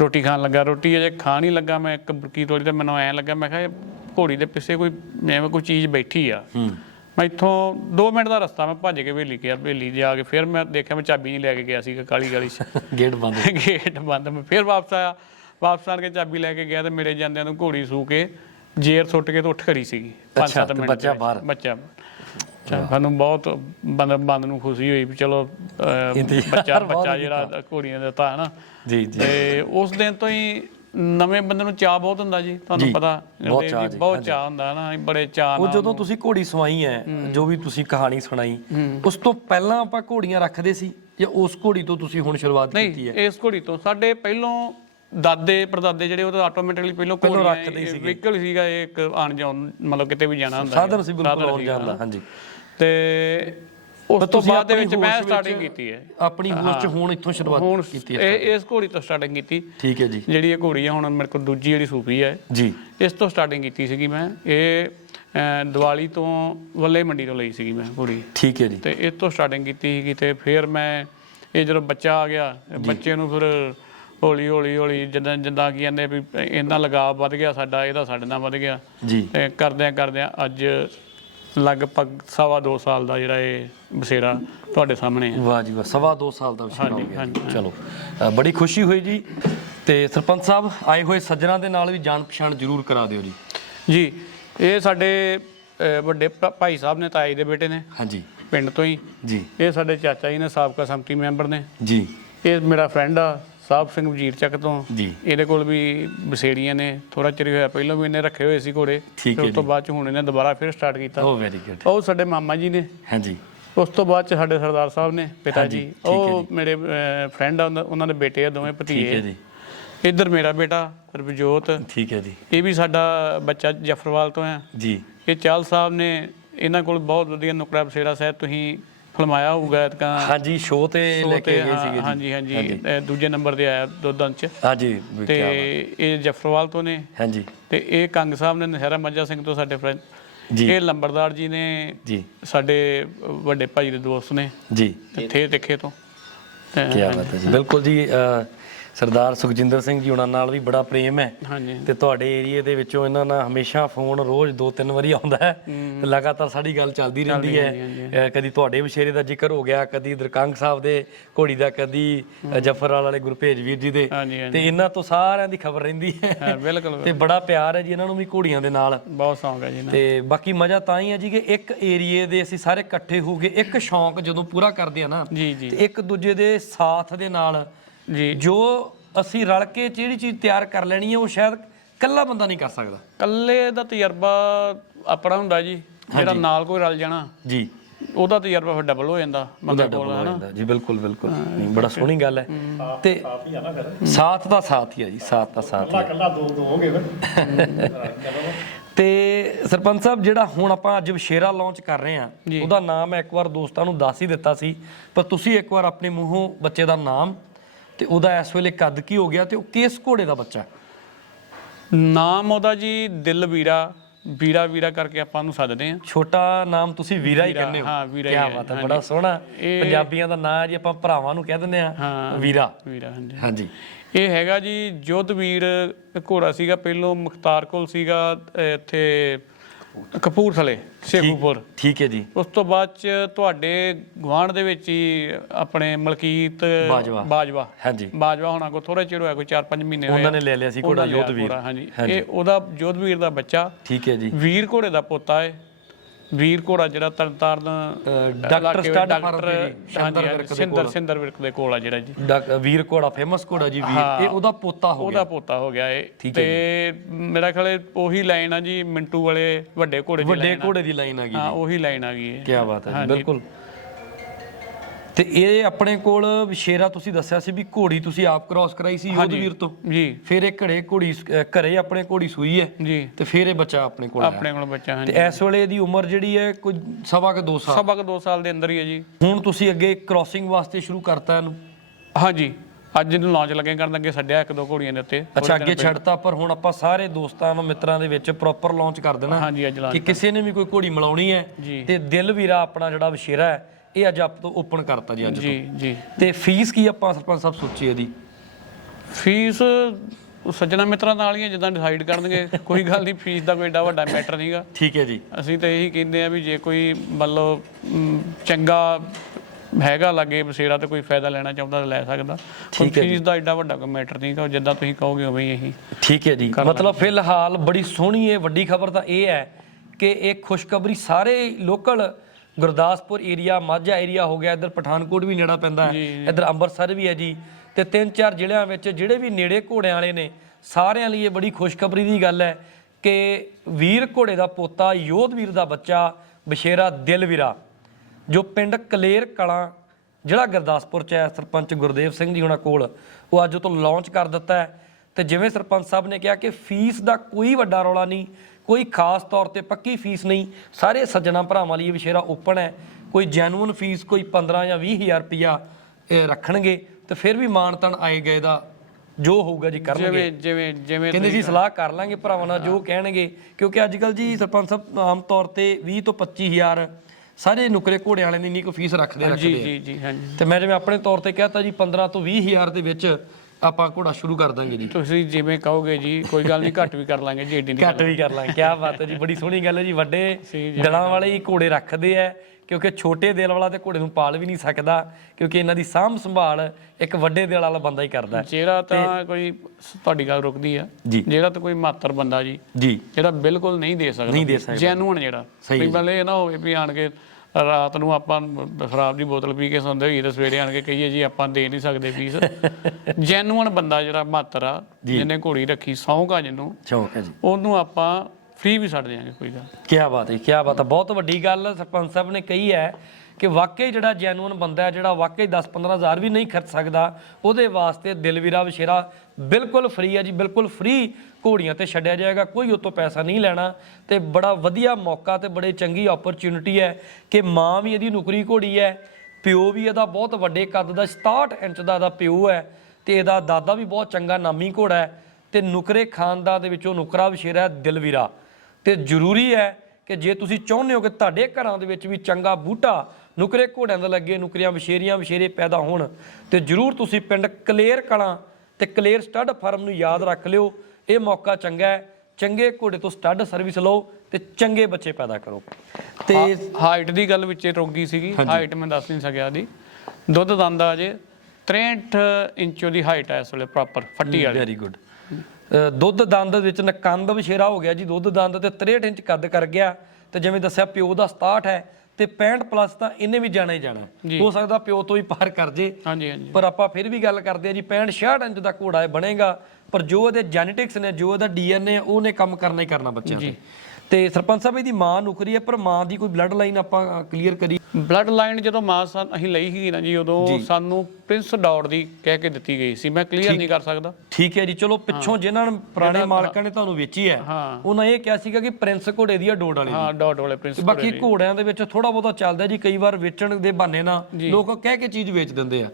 ਰੋਟੀ ਖਾਣ ਲੱਗਾ ਰੋਟੀ ਅਜੇ ਖਾਣ ਹੀ ਲੱਗਾ ਮੈਂ ਇੱਕ ਬੁਰਕੀ ਤੋੜੀ ਤੇ ਮੈਨੂੰ ਐਂ ਲੱਗਾ ਮੈਂ ਕਿਹਾ ਇਹ ਘੋੜੀ ਦੇ ਪਿੱਛੇ ਕੋਈ ਐਵੇਂ ਕੋਈ ਚੀਜ਼ ਬੈਠੀ ਆ। ਮੈਂ ਇੱਥੋਂ 2 ਮਿੰਟ ਦਾ ਰਸਤਾ ਮੈਂ ਭੱਜ ਕੇ ਵੇਲੀ ਗਿਆ ਵੇਲੀ ਜਾ ਕੇ ਫਿਰ ਮੈਂ ਦੇਖਿਆ ਮੈਂ ਚਾਬੀ ਨਹੀਂ ਲੈ ਕੇ ਗਿਆ ਸੀ ਕਾਲੀ ਕਾਲੀ ਗੇਟ ਬੰਦ। ਗੇਟ ਬੰਦ। ਮੈਂ ਫਿਰ ਵਾਪਸ ਆਇਆ ਵਾਪਸ ਆਣ ਕੇ ਚਾਬੀ ਲੈ ਕੇ ਗਿਆ ਤੇ ਮੇਰੇ ਜਾਂਦਿਆਂ ਨੂੰ ਘੋੜੀ ਸੂ ਕੇ ਜੇਰ ਸੁੱਟ ਕੇ ਤੇ ਉੱਠ ਖੜੀ ਸੀਗੀ ਪੰਜ ਅੱਛਾ, ਸੱਤ ਤੇ ਮਿੰਟ ਬੱਚਾ ਦੇ। ਬਾਹਰ। ਬੱਚਾ ਸਾਨੂੰ ਬਹੁਤ ਬੰਦ ਬੰਦ ਨੂੰ ਖੁਸ਼ੀ ਹੋਈ ਵੀ ਚਲੋ ਅਹ, ਇੰਤਜ਼ਾਰ ਬੱਚਾ ਬਹੁਤ ਬੱਚਾ ਜਿਹੜਾ ਘੋੜੀਆਂ ਦਾ ਹੈ ਨਾ। ਜੀ ਜੀ। ਤੇ ਉਸ ਦਿਨ ਤੋਂ ਹੀ ਨਵੇਂ ਬੰਦੇ ਨੂੰ ਚਾਹ ਬਹੁਤ ਹੁੰਦਾ ਜੀ ਤੁਹਾਨੂੰ ਜੀ, ਪਤਾ। ਬਹੁਤ ਚਾਅ ਜੀ, ਬਹੁਤ। ਚਾਹ ਹੁੰਦਾ ਨਾ ਬੜੇ ਚਾਹ ਉਹ ਨਾਲ ਜਦੋਂ ਤੁਸੀਂ ਘੋੜੀ ਸਵਾਈ ਹੈ ਜੋ ਵੀ ਤੁਸੀਂ ਕਹਾਣੀ ਸੁਣਾਈ ਉਸ ਤੋਂ ਪਹਿਲਾਂ ਆਪਾਂ ਘੋੜੀਆਂ ਰੱਖਦੇ ਸੀ ਜਾਂ ਉਸ ਘੋੜੀ ਤੋਂ ਤੁਸੀਂ ਹੁਣ ਸ਼ੁਰੂਆਤ ਕੀਤੀ ਨਹੀਂ ਹੈ? ਇਸ ਘੋੜੀ ਤੋਂ। ਸਾਡੇ ਪਹਿਲੋਂ ਦਾਦੇ ਪਰਦਾਦੇ ਜਿਹੜੇ ਉਹ ਤਾਂ ਆਟੋਮੈਟਿਕਲੀ ਪਹਿਲਾਂ ਪਹਿਲਾਂ ਘੋੜੀਆਂ ਰੱਖਦੇ ਸੀਗੇ। ਵਹੀਕਲ ਸੀਗਾ ਇਹ ਇੱਕ ਆਣ ਜਾਣ ਮਤਲਬ ਕਿਤੇ ਵੀ ਜਾਣਾ ਹੁੰਦਾ ਸਾਧਨ ਸੀ ਬਿਲਕੁਲ ਆਉਣ। ਜਾਣ ਦਾ ਹਾਂਜੀ। ਤੇ ਉਸ ਤੋਂ ਬਾਅਦ ਦੇ ਵਿੱਚ ਮੈਂ ਸਟਾਰਟਿੰਗ ਕੀਤੀ ਹੈ। ਆਪਣੀ ਹੋਸ਼ ਚ ਹੁਣ ਇੱਥੋਂ ਸ਼ੁਰੂਆਤ ਕੀਤੀ ਹੈ ਇਹ ਇਸ ਘੋੜੀ ਤੋਂ ਸਟਾਰਟਿੰਗ ਕੀਤੀ। ਠੀਕ ਹੈ ਜੀ। ਜਿਹੜੀ ਇਹ ਘੋੜੀ ਆ ਹੁਣ ਮੇਰੇ ਕੋਲ ਦੂਜੀ ਜਿਹੜੀ ਸੂਫੀ ਹੈ ਜੀ। ਇਸ ਤੋਂ ਸਟਾਰਟਿੰਗ ਕੀਤੀ ਸੀਗੀ ਮੈਂ। ਇਹ ਦੀਵਾਲੀ ਤੋਂ ਵੱਲੇ ਮੰਡੀ ਤੋਂ ਲਈ ਸੀਗੀ ਮੈਂ ਘੋੜੀ। ਠੀਕ ਹੈ ਜੀ। ਤੇ ਇਸ ਤੋਂ ਸਟਾਰਟਿੰਗ ਕੀਤੀ ਸੀਗੀ ਤੇ ਫਿਰ ਮੈਂ ਇਹ ਜਦੋਂ ਬੱਚਾ ਆ ਗਿਆ ਬੱਚੇ ਨੂੰ ਫਿਰ ਹੌਲੀ ਹੌਲੀ ਹੌਲੀ ਜਿੱਦਾਂ ਜਿੱਦਾਂ ਕੀ ਕਹਿੰਦੇ ਵੀ ਇਹਨਾਂ ਲਗਾਵ ਵੱਧ ਗਿਆ ਸਾਡਾ ਇਹਦਾ ਸਾਡੇ ਨਾਲ ਵੱਧ ਗਿਆ। ਜੀ। ਤੇ ਕਰਦਿਆਂ ਕਰਦਿਆਂ ਅੱਜ ਲਗਭਗ ਸਵਾ ਦੋ ਸਾਲ ਦਾ ਜਿਹੜਾ ਇਹ ਬਸੇਰਾ ਤੁਹਾਡੇ ਸਾਹਮਣੇ ਹੈ। ਵਾਹ ਜੀ ਵਾਹ ਸਵਾ ਦੋ ਸਾਲ ਦਾ ਵਿਸ਼ੇਰਾ ਹੋ ਹਾਂਜੀ, ਗਿਆ ਜੀ। ਹਾਂਜੀ, ਚਲੋ ਅ, ਬੜੀ ਖੁਸ਼ੀ ਹੋਈ ਜੀ। ਤੇ ਸਰਪੰਚ ਸਾਹਿਬ ਆਏ ਹੋਏ ਸੱਜਣਾ ਦੇ ਨਾਲ ਵੀ ਜਾਣ ਪਛਾਣ ਜ਼ਰੂਰ ਕਰਾ ਦਿਓ ਜੀ। ਜੀ ਇਹ ਸਾਡੇ ਵੱਡੇ ਭਾਈ ਸਾਹਿਬ ਨੇ ਤਾਈ ਦੇ ਬੇਟੇ ਨੇ। ਹਾਂਜੀ। ਪਿੰਡ ਤੋਂ ਹੀ। ਜੀ। ਇਹ ਸਾਡੇ ਚਾਚਾ ਜੀ ਨੇ ਸਾਬਕਾ ਸੰਮਤੀ ਮੈਂਬਰ ਨੇ। ਜੀ। ਇਹ ਮੇਰਾ ਫਰੈਂਡ ਆ। ਸਾਹਿਬ ਸਿੰਘ ਵਜੀਰ ਚੱਕ ਤੋਂ। ਜੀ। ਇਹਦੇ ਕੋਲ ਵੀ ਬਸੇੜੀਆਂ ਨੇ ਥੋੜਾ ਚਿਰ ਹੀ ਹੋਇਆ ਪਹਿਲਾਂ ਵੀ ਇਹਨੇ ਰੱਖੇ ਹੋਏ ਸੀ ਘੋੜੇ। ਠੀਕ ਹੈ ਉਸ ਤੋਂ। ਬਾਅਦ ਚ ਹੁਣ ਇਹਨੇ ਦੁਬਾਰਾ ਫਿਰ ਸਟਾਰਟ ਕੀਤਾ। ਓ ਵੈਰੀ ਗੁੱਡ ਉਹ ਸਾਡੇ ਮਾਮਾ ਜੀ ਨੇ। ਹਾਂਜੀ। ਉਸ ਤੋਂ ਬਾਅਦ ਚ ਸਾਡੇ ਸਰਦਾਰ ਸਾਹਿਬ ਨੇ ਪਿਤਾ ਜੀ। ਹੈ ਉਹ ਮੇਰੇ ਫਰੈਂਡ ਆ ਉਹਨਾਂ- ਦੇ ਬੇਟੇ ਆ ਦੋਵੇਂ ਠੀਕ ਹੈ ਭਤੀਏ ਜੀ। ਇੱਧਰ ਮੇਰਾ ਬੇਟਾ ਰਵਜੋਤ। ਠੀਕ ਹੈ ਜੀ। ਇਹ ਵੀ ਸਾਡਾ ਬੱਚਾ ਜਫਰਵਾਲ ਤੋਂ ਆ। ਜੀ। ਇਹ ਚਾਲ ਸਾਹਿਬ ਨੇ ਇਹਨਾਂ ਕੋਲ ਬਹੁਤ ਵਧੀਆ ਨੁਕਰਾ ਬਸੇਰਾ ਸਾਹਿਬ ਤੁਸੀਂ ਫਿਲਮਾਇਆ ਹੋਊਗਾ ਐਤਕਾਂ? ਹਾਂਜੀ ਸ਼ੋਅ ਤੇ ਲੈ ਕੇ ਗਏ ਸੀਗੇ ਜੀ। ਹਾਂਜੀ ਹਾਂਜੀ। ਇਹ ਦੂਜੇ ਨੰਬਰ ਤੇ ਆਇਆ ਦੁੱਧਨ ਚ। ਹਾਂਜੀ ਵੀ ਤੇ ਕਿਆ ਬਾਤ। ਇਹ ਜਫਰਵਾਲ ਤੋਂ ਨੇ। ਹਾਂਜੀ। ਤੇ ਇਹ ਕੰਗ ਸਾਹਿਬ ਨੇ ਨਹਿਰਾ ਮੱਜਾ ਸਿੰਘ ਤੋਂ ਸਾਡੇ ਫਰੈਂਡ ਜੀ। ਇਹ ਲੰਬਰਦਾਰ ਜੀ ਨੇ ਜੀ। ਸਾਡੇ ਵੱਡੇ ਭਾਈ ਦੇ ਦੋਸਤ ਨੇ। ਜੀ। ਤੇ ਥੇ ਤਿੱਖੇ ਤੋਂ। ਤੇ ਕੀ ਬਾਤ ਹੈ ਜੀ। ਬਿਲਕੁਲ ਜੀ ਅ, ਸਰਦਾਰ ਸੁਖਜਿੰਦਰ ਸਿੰਘ ਜੀ ਉਹਨਾਂ ਨਾਲ ਵੀ ਬੜਾ ਪ੍ਰੇਮ ਹੈ। ਹਾਂਜੀ। ਤੇ ਤੁਹਾਡੇ ਏਰੀਏ ਦੇ ਵਿੱਚੋਂ ਇਹਨਾਂ ਨਾਲ ਹਮੇਸ਼ਾ ਫੋਨ ਰੋਜ਼ ਦੋ ਤਿੰਨ ਵਾਰੀ ਆਉਂਦਾ ਹੈ। ਤੇ ਲਗਾਤਾਰ ਸਾਡੀ ਗੱਲ ਚੱਲਦੀ ਰਹਿੰਦੀ ਹੈ। ਕਦੀ ਤੁਹਾਡੇ ਵਿਸ਼ੇਰੇ ਦਾ ਜ਼ਿਕਰ ਹੋ ਗਿਆ ਕਦੀ ਦਰਕੰਗ ਸਾਹਿਬ ਦੇ ਘੋੜੀ ਦਾ ਕਦੀ ਜਫਰਵਾਲ ਵਾਲੇ ਗੁਰਪੇਜ ਵੀਰ ਜੀ ਦੇ। ਤੇ ਇਹਨਾਂ ਤੋਂ ਸਾਰਿਆਂ ਦੀ ਖਬਰ ਰਹਿੰਦੀ ਹਾਂ, ਬਿਲਕੁਲ। ਤੇ ਬੜਾ ਪਿਆਰ ਹੈ ਜੀ ਇਹਨਾਂ ਨੂੰ ਵੀ ਘੋੜੀਆਂ ਦੇ ਨਾਲ। ਬਹੁਤ ਸ਼ੌਂਕ ਹੈ ਜੀ ਤੇ ਬਾਕੀ ਮਜ਼ਾ ਤਾਂ ਹੀ ਹੈ ਜੀ ਕਿ ਇੱਕ ਏਰੀਏ ਦੇ ਅਸੀਂ ਸਾਰੇ ਇਕੱਠੇ ਹੋ ਕੇ ਇੱਕ ਸ਼ੌਂਕ ਜਦੋਂ ਪੂਰਾ ਕਰਦੇ ਆ ਨਾ ਤੇ ਇੱਕ ਦੂਜੇ ਦੇ ਸਾਥ ਦੇ ਨਾਲ ਜੀ। ਜੋ ਅਸੀਂ ਰਲ ਕੇ ਜਿਹੜੀ ਚੀਜ਼ ਤਿਆਰ ਕਰ ਲੈਣੀ ਹੈ ਉਹ ਸ਼ਾਇਦ ਇਕੱਲਾ ਬੰਦਾ ਨਹੀਂ ਕਰ ਸਕਦਾ। ਕੱਲੇ ਦਾ ਤਜਰਬਾ ਆਪਣਾ ਹੁੰਦਾ ਜੀ ਜਿਹੜਾ ਨਾਲ ਕੋਈ ਰਲ ਜਾਣਾ ਜੀ। ਉਹਦਾ ਤਜਰਬਾ ਫਿਰ ਡਬਲ ਹੋ ਜਾਂਦਾ ਬੰਦੇ ਕੋਲ ਹੋ ਜਾਂਦਾ। ਜੀ ਬਿਲਕੁਲ ਬਿਲਕੁਲ। ਨਹੀਂ ਬੜਾ ਸੋਹਣੀ ਗੱਲ ਹੈ। ਤੇ ਸਾਥ ਦਾ ਸਾਥ ਹੀ ਹੈ ਜੀ ਸਾਥ ਦਾ ਸਾਥ ਹੀ ਹੈ। ਕੱਲਾ ਦੋ ਦੋ ਹੋਗੇ ਫਿਰ। ਤੇ ਸਰਪੰਚ ਸਾਹਿਬ ਜਿਹੜਾ ਹੁਣ ਆਪਾਂ ਅੱਜ ਵਿਸ਼ੇਰਾ ਲਾਂਚ ਕਰ ਰਹੇ ਆ ਉਹਦਾ ਨਾਮ ਮੈਂ ਇੱਕ ਵਾਰ ਦੋਸਤਾਂ ਨੂੰ ਦੱਸ ਹੀ ਦਿੱਤਾ ਸੀ ਪਰ ਤੁਸੀਂ ਇੱਕ ਵਾਰ ਆਪਣੇ ਮੂੰਹੋਂ ਬੱਚੇ ਦਾ ਨਾਮ ਤੇ ਉਹਦਾ ਇਸ ਵੇਲੇ ਕੱਦ ਕੀ ਹੋ ਗਿਆ ਤੇ ਉਹ ਕਿਸ ਘੋੜੇ ਦਾ ਬੱਚਾ ਹੈ? ਨਾਮ ਉਹਦਾ ਜੀ ਦਿਲ ਵੀਰਾ ਵੀਰਾ ਵੀਰਾ ਕਰਕੇ ਆਪਾਂ ਉਹਨੂੰ ਸੱਦਦੇ ਆ ਛੋਟਾ ਨਾਮ ਤੁਸੀਂ ਵੀਰਾ ਹੀ ਕਹਿੰਦੇ ਹੋ। ਹਾਂ, ਵੀਰਾ ਹੀ ਕੀ ਹੈ, ਬਾਤ ਹੈ ਬੜਾ ਸੋਹਣਾ। ਇਹ- ਪੰਜਾਬੀਆਂ ਦਾ ਨਾਂ ਜੀ ਆਪਾਂ ਭਰਾਵਾਂ ਨੂੰ ਕਹਿ ਦਿੰਦੇ ਆ ਹਾਂ। ਵੀਰਾ। ਵੀਰਾ ਹਾਂਜੀ। ਹਾਂਜੀ। ਇਹ ਹੈਗਾ ਜੀ ਜੋਧਵੀਰ ਘੋੜਾ ਸੀਗਾ ਪਹਿਲੋਂ ਮੁਖਤਾਰ ਕੋਲ ਸੀਗਾ ਅਹ ਇੱਥੇ ਕਪੂਰਥਲੇ ਸ਼ੇਖੂਪੁਰ। ਠੀਕ ਹੈ ਜੀ। ਉਸ ਤੋਂ ਬਾਅਦ ਚ ਤੁਹਾਡੇ ਗਵਾਂਢ ਦੇ ਵਿੱਚ ਹੀ ਆਪਣੇ ਮਲਕੀਤ ਬਾਜਵਾ। ਬਾਜਵਾ। ਹਾਂਜੀ। ਬਾਜਵਾ ਹੋਣਾ ਕੋ ਥੋੜਾ ਚਿਰ ਹੋਇਆ ਕੋਈ 4-5 ਮਹੀਨੇ ਹੋਏ। ਉਹਨਾਂ ਨੇ ਲੈ ਲਿਆ ਸੀ ਘੋੜਾ ਉਹਨਾਂ ਲਿਆ ਯੋਧਵੀਰ ਘੋੜਾ, ਹਾਂਜੀ। ਇਹ ਉਹਦਾ ਜੋਧਵੀਰ ਦਾ ਬੱਚਾ। ਠੀਕ ਹੈ ਜੀ। ਵੀਰ ਘੋੜੇ ਦਾ ਪੋਤਾ ਹੈ ਵੀਰ ਘੋੜਾ ਜਿਹੜਾ ਤਰਨਤਾਰਨ ਡਾਕਟਰ ਸਟੱਡ ਡਾਕਟਰ ਸ਼ੰਦਰ ਸਿੰਦਰ ਵਿਰਕ ਦੇ ਕੋਲ। ਆ ਜਿਹੜਾ ਜੀ। ਵੀਰ ਘੋੜਾ ਫੇਮਸ ਘੋੜਾ ਜੀ ਵੀਰ। ਇਹ ਉਹਦਾ ਪੋਤਾ ਹੋ ਗਿਆ। ਉਹਦਾ ਪੋਤਾ ਹੋ ਗਿਆ ਇਹ। ਤੇ ਮੇਰਾ ਖਿਆਲ ਉਹੀ ਲਾਈਨ ਆ ਜੀ ਮਿੰਟੂ ਵਾਲੇ ਵੱਡੇ ਘੋੜੇ ਦੀ ਵੱਡੇ ਘੋੜੇ ਦੀ ਲਾਈਨ ਆ ਗਈ ਹਾਂ ਉਹੀ ਲਾਈਨ ਆ ਗਈ ਹੈ ਕੀ ਬਾਤ ਹੈ ਬਿਲਕੁਲ। ਤੇ ਇਹ ਆਪਣੇ ਕੋਲ ਵਿਸ਼ੇਰਾ ਤੁਸੀਂ ਦੱਸਿਆ ਸੀ ਵੀ ਘੋੜੀ ਤੁਸੀਂ ਆਪ ਕ੍ਰਾਸ ਕਰਾਈ ਸੀ ਯੋਧਵੀਰ ਤੋਂ। ਜੀ। ਫਿਰ ਇਹ ਘੜੇ ਘੋੜੀ ਘਰੇ ਆਪਣੇ ਘੋੜੀ ਸੂਈ ਹੈ। ਜੀ। ਤੇ ਫਿਰ ਇਹ ਬੱਚਾ ਆਪਣੇ ਕੋਲ ਆਇਆ। ਆਪਣੇ ਕੋਲ ਬੱਚਾ ਹਾਂਜੀ। ਤੇ ਇਸ ਵੇਲੇ ਇਹਦੀ ਉਮਰ ਜਿਹੜੀ ਹੈ ਕੋਈ ਸਵਾ ਕੁ ਦੋ ਸਾਲ। ਸਬਕ 2 ਸਾਲ ਦੇ ਅੰਦਰ ਹੀ ਹੈ ਜੀ। ਹੁਣ ਤੁਸੀਂ ਅੱਗੇ ਕ੍ਰਾਸਿੰਗ ਵਾਸਤੇ ਸ਼ੁਰੂ ਕਰਤਾ ਇਹਨੂੰ। ਹਾਂਜੀ। ਅੱਜ ਇਹਨੂੰ ਲਾਂਚ ਲੱਗੇ ਕਰਨ ਅੱਗੇ ਛੱਡਿਆ ਇੱਕ ਦੋ ਘੋੜੀਆਂ ਦੇ ਉੱਤੇ। ਅੱਛਾ ਅੱਗੇ ਛੱਡਤਾ ਪਰ ਹੁਣ ਆਪਾਂ ਸਾਰੇ ਦੋਸਤਾਂ ਨੂੰ ਮਿੱਤਰਾਂ ਦੇ ਵਿੱਚ ਪ੍ਰੋਪਰ ਲਾਂਚ ਕਰ ਦੇਣਾ। ਹਾਂਜੀ ਅੱਜ ਲਾਂਚ ਕਿ ਕਿਸੇ ਨੇ ਵੀ ਕੋਈ ਘੋੜੀ ਮਿਲਾਉਣੀ ਹੈ ਜੀ। ਤੇ ਦਿਲ ਵੀਰਾ ਆਪਣਾ ਜਿਹੜਾ ਵਿਸ਼ੇਰਾ ਹੈ ਇਹ ਅੱਜ ਆਪ ਤੋਂ ਓਪਨ ਕਰਤਾ ਜੀ ਅੱਜ ਜੀ ਜੀ। ਤੇ ਫੀਸ ਕੀ ਆਪਾਂ ਸਰਪੰਚ ਸਾਹਿਬ ਸੋਚੀ ਇਹਦੀ? ਫੀਸ ਉਹ ਸੱਜਣਾ ਮਿੱਤਰਾਂ ਨਾਲ ਹੀ ਆ, ਜਿੱਦਾਂ ਡਿਸਾਈਡ ਕਰਨਗੇ ਕੋਈ ਗੱਲ ਨਹੀਂ ਫੀਸ ਦਾ ਕੋਈ ਏਡਾ ਵੱਡਾ ਮੈਟਰ ਨਹੀਂਗਾ ਠੀਕ ਹੈ ਜੀ। ਅਸੀਂ ਤਾਂ ਇਹੀ ਕਹਿੰਦੇ ਆ ਵੀ ਜੇ ਕੋਈ ਮੰਨ ਲਓ ਚੰਗਾ ਹੈਗਾ ਲੱਗੇ ਬਸੇਰਾ ਤੇ ਕੋਈ ਫਾਇਦਾ ਲੈਣਾ ਚਾਹੁੰਦਾ ਤਾਂ ਲੈ ਸਕਦਾ। ਕੋਈ ਫੀਸ ਦਾ ਏਡਾ ਵੱਡਾ ਕੋਈ ਮੈਟਰ ਨਹੀਂਗਾ ਜਿੱਦਾਂ ਤੁਸੀਂ ਕਹੋਗੇ ਉਵੇਂ ਹੀ ਇਹੀ ਠੀਕ ਹੈ ਜੀ। ਮਤਲਬ ਫਿਲਹਾਲ ਬੜੀ ਸੋਹਣੀ ਇਹ ਵੱਡੀ ਖਬਰ ਤਾਂ ਇਹ ਹੈ ਕਿ ਇਹ ਖੁਸ਼ਖਬਰੀ ਸਾਰੇ local Gurdaspur area Majha area ਹੋ ਗਿਆ ਇੱਧਰ ਪਠਾਨਕੋਟ ਵੀ ਨੇੜਾ ਪੈਂਦਾ ਹੈ। ਇੱਧਰ ਅੰਮ੍ਰਿਤਸਰ ਵੀ ਹੈ ਜੀ। ਤੇ ਤਿੰਨ ਚਾਰ ਜ਼ਿਲ੍ਹਿਆਂ ਵਿੱਚ ਜਿਹੜੇ ਵੀ ਨੇੜੇ ਘੋੜਿਆਂ ਵਾਲੇ ਨੇ ਸਾਰਿਆਂ ਲਈ ਇਹ ਬੜੀ ਖੁਸ਼ਖਬਰੀ ਦੀ ਗੱਲ ਹੈ ਕਿ ਵੀਰ ਘੋੜੇ ਦਾ ਪੋਤਾ ਯੋਧਵੀਰ ਦਾ ਬੱਚਾ ਬਸ਼ੇਰਾ ਦਿਲਵੀਰਾ ਜੋ ਪਿੰਡ ਕਲੇਰ ਕਲਾਂ ਜਿਹੜਾ ਗੁਰਦਾਸਪੁਰ ਚ ਹੈ ਸਰਪੰਚ ਗੁਰਦੇਵ ਸਿੰਘ ਜੀ ਹੁਣਾਂ ਕੋਲ ਉਹ ਅੱਜ ਉਹ ਤੋਂ ਲਾਂਚ ਕਰ ਦਿੱਤਾ ਹੈ। ਤੇ ਜਿਵੇਂ ਸਰਪੰਚ ਸਾਹਿਬ ਨੇ ਕਿਹਾ ਕਿ ਫੀਸ ਦਾ ਕੋਈ ਵੱਡਾ ਰੌਲਾ ਨਹੀਂ ਕੋਈ ਖਾਸ ਤੌਰ ਤੇ ਪੱਕੀ ਫੀਸ ਨਹੀਂ। ਸਾਰੇ ਸੱਜਣਾ ਭਰਾਵਾਂ ਲਈ ਇਹ ਵਿਸ਼ੇਰਾ ਓਪਨ ਹੈ। ਕੋਈ ਜੈਨੂਇਨ ਫੀਸ ਕੋਈ 15 ਜਾਂ 20 ਹਜ਼ਾਰ ਰੁਪਇਆ ਇਹ ਰੱਖਣਗੇ ਤੇ ਫਿਰ ਵੀ ਮਾਨਤਨ ਆਏ ਗਏ ਦਾ ਜੋ ਹੋਊਗਾ ਜੀ ਕਰਨਗੇ। ਜਿਵੇਂ ਜਿਵੇਂ ਜਿਵੇਂ ਕਹਿੰਦੇ ਜੀ ਸਲਾਹ ਕਰ ਲਾਂਗੇ ਭਰਾਵਾਂ ਨਾਲ ਜੋ ਕਹਿਣਗੇ। ਕਿਉਂਕਿ ਅੱਜ ਕੱਲ ਜੀ ਸਰਪੰਚ ਸਾਹਿਬ ਆਮ ਤੌਰ ਤੇ 20 ਤੋਂ 25000 ਸਾਰੇ ਨੁਕਰੇ ਘੋੜੇ ਵਾਲੇ ਨੇ ਨਹੀਂ ਕੋਈ ਫੀਸ ਰੱਖਦੇ ਜੀ ਰੱਖਦੇ ਆ। ਜੀ ਜੀ ਹਾਂਜੀ। ਤੇ ਮੈਂ ਜਿਵੇਂ ਆਪਣੇ ਤੌਰ ਤੇ ਕਹਤਾ ਜੀ 15 ਤੋਂ 20000 ਦੇ ਵਿੱਚ ਆਪਾਂ ਘੋੜਾ ਸ਼ੁਰੂ ਕਰ ਦਾਂਗੇ ਜੀ। ਤੁਸੀਂ ਜਿਵੇਂ ਕਹੋਗੇ ਜੀ ਕੋਈ ਗੱਲ ਨਹੀਂ ਘੱਟ ਵੀ ਕਰ ਲਾਂਗੇ ਜੀ ਏਡੀ ਦੀ ਘੱਟ ਵੀ ਕਰ ਲਾਂਗੇ। ਕੀ ਬਾਤ ਹੈ ਜੀ ਬੜੀ ਸੋਹਣੀ ਗੱਲ ਹੈ ਜੀ। ਵੱਡੇ ਦਿਲਾਂ ਵਾਲੇ ਹੀ ਘੋੜੇ ਰੱਖਦੇ ਆ ਕਿਉਂਕਿ ਛੋਟੇ ਦਿਲ ਵਾਲਾ ਤੇ ਘੋੜੇ ਨੂੰ ਪਾਲ ਵੀ ਨਹੀਂ ਸਕਦਾ ਕਿਉਂਕਿ ਇਹਨਾਂ ਦੀ ਸਾਂਭ ਸੰਭਾਲ ਇੱਕ ਵੱਡੇ ਦਿਲ ਵਾਲਾ ਬੰਦਾ ਹੀ ਕਰਦਾ ਹੈ। ਜਿਹੜਾ ਤਾਂ ਕੋਈ ਤੁਹਾਡੀ ਗੱਲ ਰੁਕਦੀ ਆ। ਜਿਹੜਾ ਤਾਂ ਕੋਈ ਮਾਤਰ ਬੰਦਾ ਜੀ ਜੀ। ਜਿਹੜਾ ਬਿਲਕੁਲ ਨਹੀਂ ਦੇ ਸਕਦਾ। ਨਹੀਂ। ਜੈਨੂਨ ਜਿਹੜਾ। ਵੀ ਇਹ ਨਾ ਹੋਵੇ ਵੀ ਆਣ ਕੇ ਰਾਤ ਨੂੰ ਆਪਾਂ ਸ਼ਰਾਬ ਦੀ ਬੋਤਲ ਪੀ ਕੇ ਸੌਂਦੇ ਹੋਈਏ ਤੇ ਸਵੇਰੇ ਆਣ ਕੇ ਕਹੀਏ ਜੀ ਆਪਾਂ ਦੇ ਨਹੀਂ ਸਕਦੇ ਫੀਸ ਜੈਨੂਨ ਬੰਦਾ ਜਿਹੜਾ ਮਾਤਰ ਆ ਜਿਹਨੇ ਘੋੜੀ ਰੱਖੀ ਸੌਂਗਾ ਜਿਹਨੂੰ ਸ਼ੌਕ ਹੈ ਜੀ। ਉਹਨੂੰ ਆਪਾਂ ਫ੍ਰੀ ਵੀ ਛੱਡ ਦਿਆਂਗੇ ਕੋਈ ਗੱਲ। ਕੀ ਬਾਤ ਹੈ ਕੀ ਬਾਤ ਹੈ ਬਹੁਤ ਵੱਡੀ ਗੱਲ ਸਰਪੰਚ ਸਾਹਿਬ ਨੇ ਕਹੀ ਹੈ ਕਿ ਵਾਕਈ ਜਿਹੜਾ ਜੈਨੂਨ ਬੰਦਾ ਹੈ ਜਿਹੜਾ ਵਾਕਈ 10-15 ਹਜ਼ਾਰ ਵੀ ਨਹੀਂ ਖਰਚ ਸਕਦਾ ਉਹਦੇ ਵਾਸਤੇ ਦਿਲਵੀਰਾ ਵਿਸ਼ੇਰਾ ਬਿਲਕੁਲ ਫ੍ਰੀ ਹੈ ਜੀ ਬਿਲਕੁਲ ਫ੍ਰੀ ਘੋੜੀਆਂ ਤੇ ਛੱਡਿਆ ਜਾਏਗਾ, ਕੋਈ ਉਤੋਂ ਪੈਸਾ ਨਹੀਂ ਲੈਣਾ ਤੇ ਬੜਾ ਵਧੀਆ ਮੌਕਾ ਤੇ ਬੜੇ ਚੰਗੀ ਓਪਰਚ्युनिटी ਹੈ ਕਿ ਮਾਂ ਵੀ ਇਹਦੀ ਨੁਕਰੀ ਘੋੜੀ ਹੈ, ਪਿਓ ਵੀ ਇਹਦਾ ਬਹੁਤ ਵੱਡੇ ਕੱਦ ਦਾ 67 ਇੰਚ ਦਾ ਇਹਦਾ ਪਿਓ ਹੈ ਤੇ ਇਹਦਾ ਦਾਦਾ ਵੀ ਬਹੁਤ ਚੰਗਾ ਨਾਮੀ ਘੋੜਾ ਹੈ ਤੇ ਨੁਕਰੇ ਖਾਨਦਾਨ ਦੇ ਵਿੱਚੋਂ ਨੁਕਰਾ ਵਸ਼ੇਰਾ ਦਿਲਵੀਰਾ। ਤੇ ਜ਼ਰੂਰੀ ਹੈ ਕਿ ਜੇ ਤੁਸੀਂ ਚਾਹੁੰਦੇ ਹੋ ਕਿ ਤੁਹਾਡੇ ਘਰਾਂ ਦੇ ਵਿੱਚ ਵੀ ਚੰਗਾ ਬੂਟਾ, ਨੁਕਰੇ ਘੋੜਿਆਂ ਦਾ ਲੱਗੇ, ਨੁਕਰੀਆਂ ਵਿਸ਼ੇਰੀਆਂ ਵਿਸ਼ੇਰੇ ਪੈਦਾ ਹੋਣ, ਤੇ ਜ਼ਰੂਰ ਤੁਸੀਂ ਪਿੰਡ ਕਲੇਰ ਕਲਾਂ ਤੇ ਕਲੇਰ ਸਟੱਡ ਫਾਰਮ ਨੂੰ ਯਾਦ ਰੱਖ ਲਿਓ। ਇਹ ਮੌਕਾ ਚੰਗਾ ਹੈ। ਚੰਗੇ ਘੋੜੇ ਤੋਂ ਸਟੱਡ ਸਰਵਿਸ ਲਓ ਤੇ ਚੰਗੇ ਬੱਚੇ ਪੈਦਾ ਕਰੋ। ਤੇ ਹਾਈਟ ਦੀ ਗੱਲ ਵਿੱਚ ਰੁਕ ਗਈ ਸੀਗੀ। ਹਾਈਟ ਮੈਂ ਦੱਸ ਨਹੀਂ ਸਕਿਆ ਦੀ। ਦੁੱਧ ਦੰਦਾ ਅਜੇ 63 ਇੰਚ ਦੀ ਹਾਈਟ ਹੈ ਇਸ ਵੇਲੇ ਪ੍ਰੋਪਰ ਫੱਟੀ ਵਾਲੀ। ਵੈਰੀ ਗੁੱਡ ਦੁੱਧ ਦੰਦ ਵਿੱਚ ਨਕੰਦ ਵਿਸ਼ੇਰਾ ਹੋ ਗਿਆ ਜੀ। ਦੁੱਧ ਦੰਦ ਤੇ 63 ਇੰਚ ਕੱਦ ਕਰ ਗਿਆ। ਤੇ ਜਿਵੇਂ ਦੱਸਿਆ ਪਿਓ ਦਾ 67 ਹੈ ਤੇ 65 ਪਲੱਸ ਤਾਂ ਇਹਨੇ ਵੀ ਜਾਣਾ ਹੀ ਜਾਣਾ। ਹੋ ਸਕਦਾ ਪਿਓ ਤੋਂ ਹੀ ਪਾਰ ਕਰ ਜੇ। ਹਾਂਜੀ ਹਾਂਜੀ। ਪਰ ਆਪਾਂ ਫਿਰ ਵੀ ਗੱਲ ਕਰਦੇ ਆ ਜੀ 65 66 ਇੰਚ ਦਾ ਘੋੜਾ ਇਹ ਬਣੇਗਾ। ਪਰ ਜੋ ਇਹਦੇ ਜੈਨੇਟਿਕਸ ਨੇ ਜੋ ਇਹਦਾ ਡੀਐਨਏ ਉਹਨੇ ਕੰਮ ਕਰਨਾ ਹੀ ਕਰਨਾ ਬੱਚਿਆਂ ਤੇ। ਤੇ ਸਰਪੰਚ ਸਾਹਿਬ ਇਹਦੀ ਮਾਂ ਨੁਕਰੀ ਹੈ ਪਰ ਮਾਂ ਦੀ ਕੋਈ ਬਲੱਡ ਲਾਈਨ ਆਪਾਂ ਕਲੀਅਰ ਕਰੀ। ਬਲੱਡ ਲਾਈਨ ਜਦੋਂ ਮਾਂ ਸਾ- ਅਸੀਂ ਲਈ ਸੀ ਨਾ ਜੀ ਉਦੋਂ ਸਾਨੂੰ ਪ੍ਰਿੰਸ ਡੌੜ ਦੀ ਕਹਿ ਕੇ ਦਿੱਤੀ ਗਈ ਸੀ। ਮੈਂ ਕਲੀਅਰ ਨਹੀਂ ਕਰ ਸਕਦਾ। ਠੀਕ ਹੈ ਜੀ ਚਲੋ ਪਿੱਛੋਂ ਜਿਨ੍ਹਾਂ ਨੇ ਪੁਰਾਣੇ ਮਾਲਕਾਂ ਨੇ ਤੁਹਾਨੂੰ ਵੇਚੀ ਹੈ ਹਾਂ। ਉਹਨਾਂ ਇਹ ਕਿਹਾ ਸੀਗਾ ਕਿ ਪ੍ਰਿੰਸ ਘੋੜੇ ਦੀ ਆ ਡੋਡ ਵਾਲੀ ਹਾਂ ਡੌਟ ਵਾਲੇ ਪ੍ਰਿੰਸ ਬਾਕੀ ਘੋੜਿਆਂ ਦੇ ਵਿੱਚ ਥੋੜਾ ਬਹੁਤਾ ਚੱਲਦਾ ਜੀ ਕਈ ਵਾਰ ਵੇਚਣ ਦੇ ਬਹਾਨੇ ਨਾਲ ਲੋਕ ਕਹਿ ਕੇ ਚੀਜ਼ ਵੇਚ ਦਿੰਦੇ ਆ।